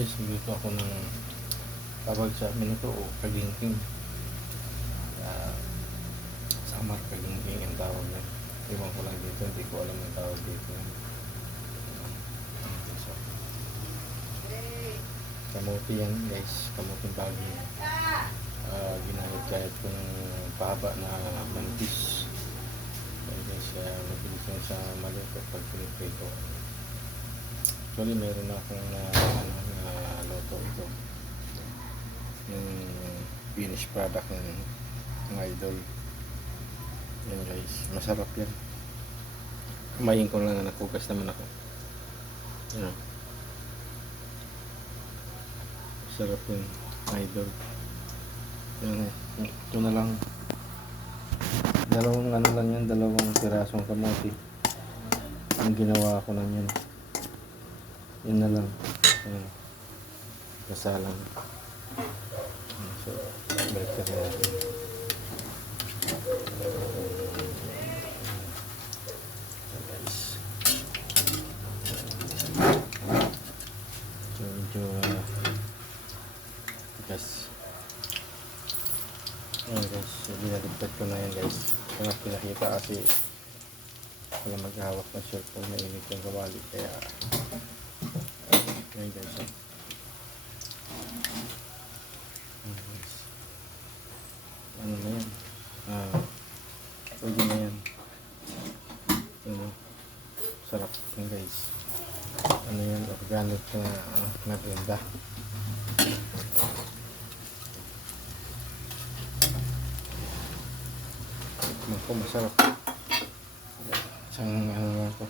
Guys, dito ako ng tawag sa amin ito o kagingking. uh, Samar kagingking ang tawag na. Iwan ko lang dito, hindi ko alam ang tawag dito. So, kamuti yan guys, kamuting bagay. Ginayat-gayat ko ng pahaba na mantis. Kaya guys, mabilis yan sa maluto pag pinipito. Actually, meron akong loto ito. Yung finished product ng Idol. Yan guys, masarap yan. Kumain ko lang na nakugas naman ako. Yan. Masarap yun, Idol. Yan, ito na lang. Dalawang lang yan, dalawang pirasong kamote. Ang ginawa ko lang yan. Yan na lang. Yan. Kasalang. So, balik ka natin. So guys. So medyo guys. Ayan guys. Binaligtad ko na yan guys. Kaya pinakita kasi wala maghahawak ng cellphone, mainit yung kawali. Kaya ayan guys. Ano na yan? Pwede na yan. Ano? Sarap yan guys. Ano yan? Organic na benda. Ako masarap. Isang ano lang to.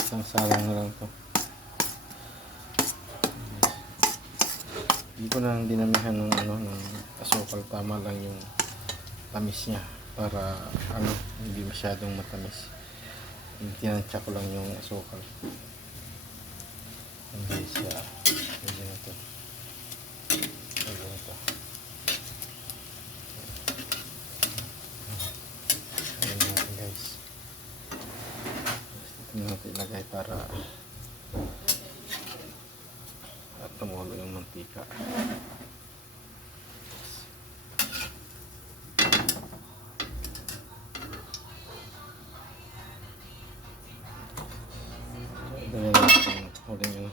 Isang salang na lang to. Hindi ko na dinamihan ng ng asukal, tama lang yung tamis niya para hindi masyadong matamis. Tinansya ko lang yung asukal. Hindi siya pwede na to. Pwede na to. Ayan natin guys. Ito natin ilagay para at tumulo yung mantika. Dali natin huling yun.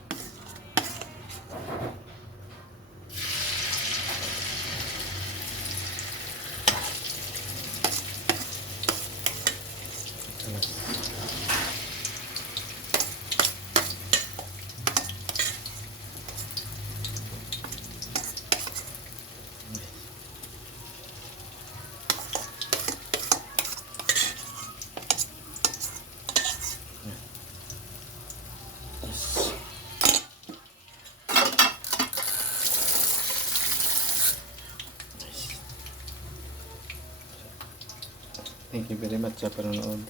Thank you very much sa panonood.